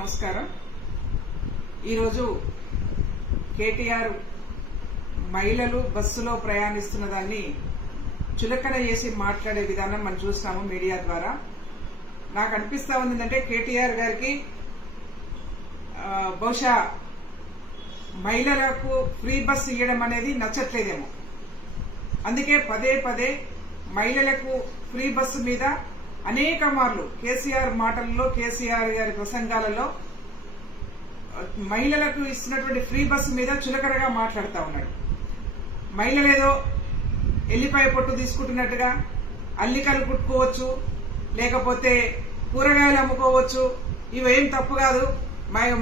నమస్కారం. ఈరోజు కేటీఆర్ మహిళలు బస్సులో ప్రయాణిస్తున్న దాన్ని చులకన చేసి మాట్లాడే విధానం మనం చూస్తాము మీడియా ద్వారా. నాకు అనిపిస్తా ఉంది కేటీఆర్ గారికి బహుశా మహిళలకు ఫ్రీ బస్ ఇవ్వడం అనేది నచ్చట్లేదేమో. అందుకే పదే పదే మహిళలకు ఫ్రీ బస్సు మీద అనేక మార్లు కేసీఆర్ మాటల్లో, కేసీఆర్ గారి ప్రసంగాలలో మహిళలకు ఇస్తున్నటువంటి ఫ్రీ బస్సు మీద చులకనగా మాట్లాడుతూ ఉన్నాడు. మహిళలేదో ఎల్లిపాయ పొట్టు తీసుకుంటున్నట్టుగా అల్లికలు కుట్టుకోవచ్చు, లేకపోతే కూరగాయలు అమ్ముకోవచ్చు, ఇవేం తప్పు కాదు,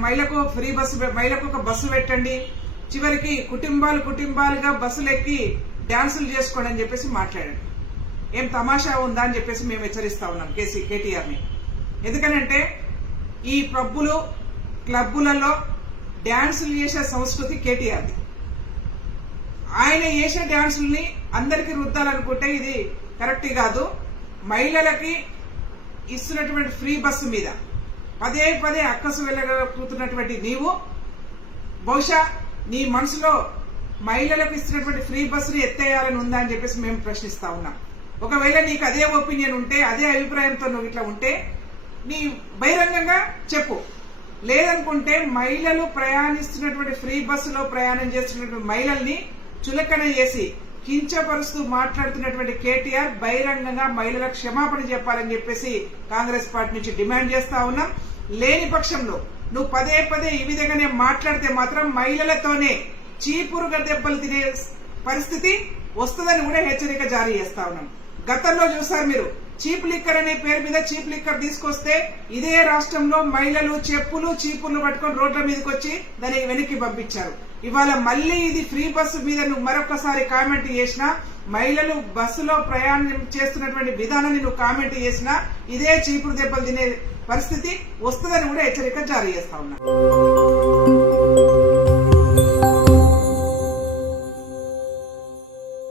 మహిళకు ఫ్రీ బస్సు, మహిళకు ఒక బస్సు పెట్టండి, చివరికి కుటుంబాలుగా బస్సులు ఎక్కి డాన్సులు చేసుకోండి అని చెప్పేసి మాట్లాడాడు. ఏం తమాషా ఉందా అని చెప్పేసి మేము హెచ్చరిస్తా ఉన్నాం కేటీఆర్ ని. ఎందుకనంటే ఈ పబ్బులు క్లబ్బులలో డాన్సులు చేసే సంస్కృతి కేటీఆర్ది. ఆయన చేసే డాన్సుల్ని అందరికీ రుద్దాలనుకుంటే ఇది కరెక్ట్ కాదు. మహిళలకి ఇస్తున్నటువంటి ఫ్రీ బస్సు మీద పదే పదే అక్కసు వెళ్ళగలుగుతున్నటువంటి నీవు బహుశా నీ మనసులో మహిళలకు ఇస్తున్నటువంటి ఫ్రీ బస్సుని ఎత్తేయాలని ఉందా అని చెప్పేసి మేము ప్రశ్నిస్తా ఉన్నాం. ఒకవేళ నీకు అదే ఒపీనియన్ ఉంటే, అదే అభిప్రాయంతో నువ్వు ఇట్లా ఉంటే నీ బహిరంగంగా చెప్పు. లేదనుకుంటే మహిళలు ప్రయాణిస్తున్నటువంటి ఫ్రీ బస్సులో ప్రయాణం చేస్తున్నటువంటి మహిళల్ని చులకన చేసి కించపరుస్తూ మాట్లాడుతున్నటువంటి కేటీఆర్ బహిరంగంగా మహిళలకు క్షమాపణ చెప్పాలని చెప్పేసి కాంగ్రెస్ పార్టీ నుంచి డిమాండ్ చేస్తా ఉన్నాం. లేని పక్షంలో నువ్వు పదే పదే ఈ విధంగానే మాట్లాడితే మాత్రం మహిళలతోనే చీపురుగా దెబ్బలు తినే పరిస్థితి వస్తుందని కూడా హెచ్చరిక జారీ చేస్తా ఉన్నాం. గతంలో చూసారు మీరు, చీప్ లిక్కర్ అనే పేరు మీద చీప్ లిక్కర్ తీసుకొస్తే ఇదే రాష్ట్రంలో మహిళలు చెప్పులు చీపుర్లు పట్టుకొని రోడ్ల మీదకి వచ్చి దాన్ని వెనక్కి పంపించారు. ఇవాళ మళ్లీ ఇది ఫ్రీ బస్సు మీద నువ్వు మరొకసారి కామెంట్ చేసినా, మహిళలు బస్సులో ప్రయాణం చేస్తున్నటువంటి విధానాన్ని నువ్వు కామెంట్ చేసినా ఇదే చీపురు దెబ్బలు తినే పరిస్థితి వస్తుందని కూడా హెచ్చరిక జారీ చేస్తా ఉన్నా.